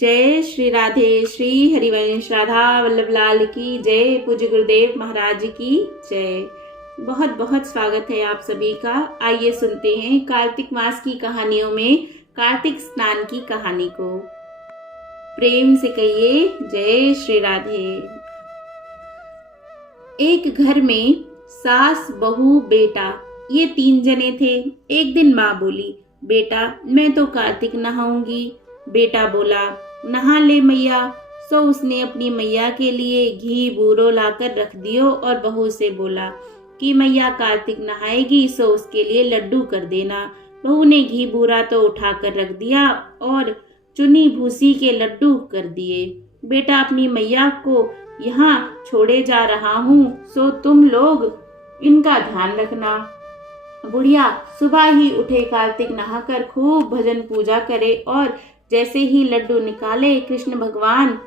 जय श्री राधे। श्री हरिवंश राधा वल्लभ लाल की जय। पूज्य गुरुदेव महाराज की जय। बहुत बहुत स्वागत है आप सभी का। आइए सुनते हैं कार्तिक मास की कहानियों में कार्तिक स्नान की कहानी को। प्रेम से कहिए जय श्री राधे। एक घर में सास, बहू, बेटा ये 3 जने थे। एक दिन माँ बोली, बेटा मैं तो कार्तिक नहाऊंगी। बेटा बोला, नहा ले मैया। सो उसने अपनी मैया के लिए घी बूरो लाकर रख दियो और बहू से बोला कि मैया कार्तिक नहाएगी सो उसके लिए लड्डू कर देना। बहू ने घी बूरा तो उठाकर रख दिया और चुनी भूसी के लड्डू कर दिए। बेटा अपनी मैया को यहाँ छोड़े जा रहा हूँ, सो तुम लोग इनका ध्यान रखना। बुढ़िया सुबह ही उठे, कार्तिक नहाकर खूब भजन पूजा करे और जैसे ही लड्डू निकाले, कृष्ण भगवान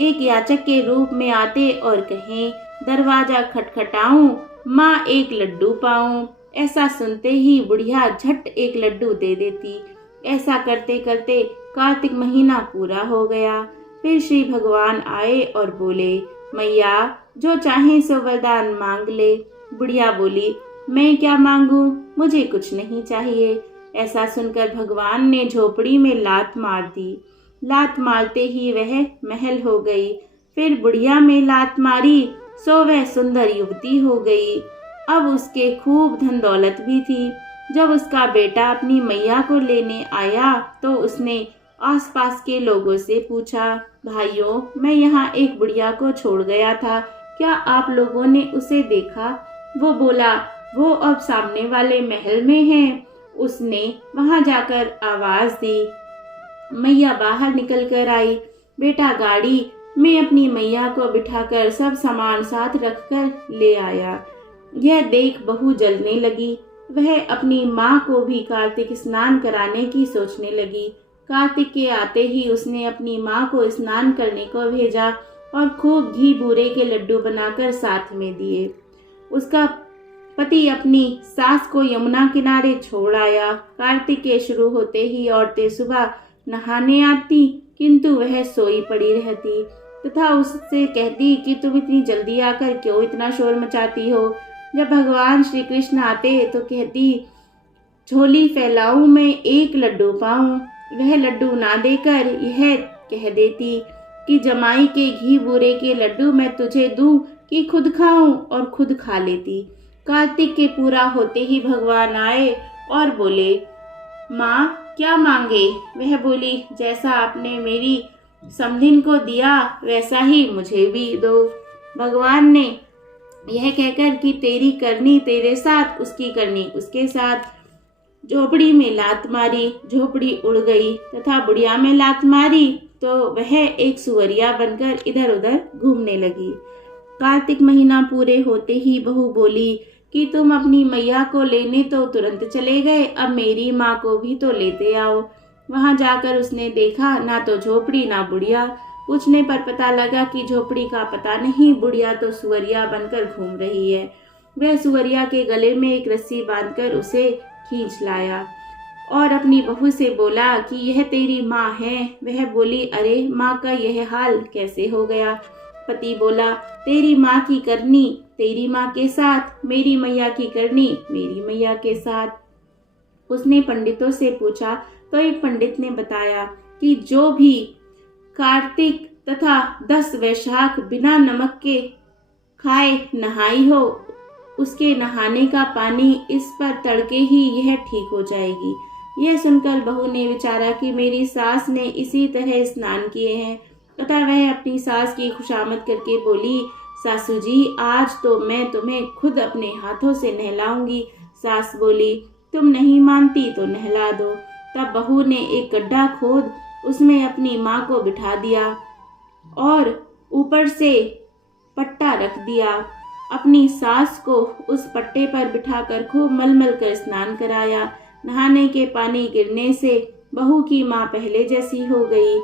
एक याचक के रूप में आते और कहें, दरवाजा खटखटाऊं, माँ एक लड्डू पाऊं। ऐसा सुनते ही बुढ़िया झट एक लड्डू दे देती। ऐसा करते करते कार्तिक महीना पूरा हो गया। फिर श्री भगवान आए और बोले, मैया जो चाहे सो वरदान मांग ले। बुढ़िया बोली, मैं क्या मांगू, मुझे कुछ नहीं चाहिए। ऐसा सुनकर भगवान ने झोपड़ी में लात मार दी। लात मारते ही वह महल हो गई। फिर बुढ़िया में लात मारी सो वह सुंदर युवती हो गई। अब उसके खूब धन दौलत भी थी। जब उसका बेटा अपनी मैया को लेने आया तो उसने आसपास के लोगों से पूछा, भाइयों मैं यहाँ एक बुढ़िया को छोड़ गया था, क्या आप लोगों ने उसे देखा? वो बोला, वो अब सामने वाले महल में है। उसने वहां जाकर आवाज दी। मैया बाहर निकल कर आई। बेटा गाड़ी में अपनी मैया को बिठाकर सब सामान साथ रखकर ले आया। यह देख बहू जलने लगी। वह अपनी माँ को भी कार्तिक स्नान कराने की सोचने लगी। कार्तिक के आते ही उसने अपनी माँ को स्नान करने को भेजा और खूब घी बूरे के लड्डू बनाकर साथ में दिए। उसका पति अपनी सास को यमुना किनारे छोड़ आया। कार्तिक के शुरू होते ही औरतें सुबह नहाने आती, किंतु वह सोई पड़ी रहती तथा उससे कहती कि तुम इतनी जल्दी आकर क्यों इतना शोर मचाती हो। जब भगवान श्री कृष्ण आते तो कहती, झोली फैलाऊं मैं एक लड्डू पाऊं। वह लड्डू ना देकर यह कह देती कि जमाई के घी बूरे के लड्डू मैं तुझे दूं कि खुद खाऊं, और खुद खा लेती। कार्तिक के पूरा होते ही भगवान आए और बोले, माँ क्या मांगे? वह बोली, जैसा आपने मेरी समधिन को दिया वैसा ही मुझे भी दो। भगवान ने यह कहकर कि तेरी करनी तेरे साथ, उसकी करनी उसके साथ, झोपड़ी में लात मारी। झोपड़ी उड़ गई तथा बुढ़िया में लात मारी तो वह एक सुअरिया बनकर इधर उधर घूमने लगी। कार्तिक महीना पूरे होते ही बहू बोली कि तुम अपनी मैया को लेने तो तुरंत चले गए, अब मेरी माँ को भी तो लेते आओ। वहां जाकर उसने देखा ना तो झोपड़ी ना बुढ़िया। पूछने पर पता लगा कि झोपड़ी का पता नहीं, बुढ़िया तो सुअरिया बनकर घूम रही है। वह सुअरिया के गले में एक रस्सी बांधकर उसे खींच लाया और अपनी बहू से बोला कि यह तेरी माँ है। वह बोली, अरे माँ का यह हाल कैसे हो गया? पति बोला, तेरी माँ की करनी तेरी माँ के साथ, मेरी मैया की करनी मेरी मैया के साथ। उसने पंडितों से पूछा तो एक पंडित ने बताया कि जो भी कार्तिक तथा 10 वैशाख बिना नमक के खाए नहाई हो, उसके नहाने का पानी इस पर तड़के ही यह ठीक हो जाएगी। यह सुनकर बहू ने विचारा कि मेरी सास ने इसी तरह स्नान किए हैं तथा वह अपनी सास की खुशामद करके बोली, सासू जी आज तो मैं तुम्हें खुद अपने हाथों से नहलाऊंगी। सास बोली, तुम नहीं मानती तो नहला दो। तब बहू ने एक गड्ढा खोद उसमें अपनी माँ को बिठा दिया और ऊपर से पट्टा रख दिया। अपनी सास को उस पट्टे पर बिठाकर खूब मलमल कर स्नान कराया। नहाने के पानी गिरने से बहू की माँ पहले जैसी हो गई।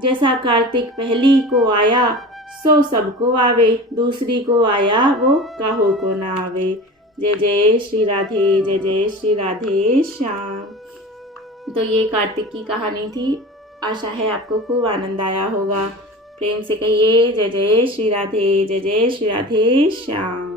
जैसा कार्तिक पहली को आया सो सबको आवे, दूसरी को आया वो काहो को ना आवे। जय जय श्री राधे, जय जय श्री राधे श्याम। तो ये कार्तिक की कहानी थी। आशा है आपको खूब आनंद आया होगा। प्रेम से कहिए जय जय श्री राधे, जय जय श्री राधे श्याम।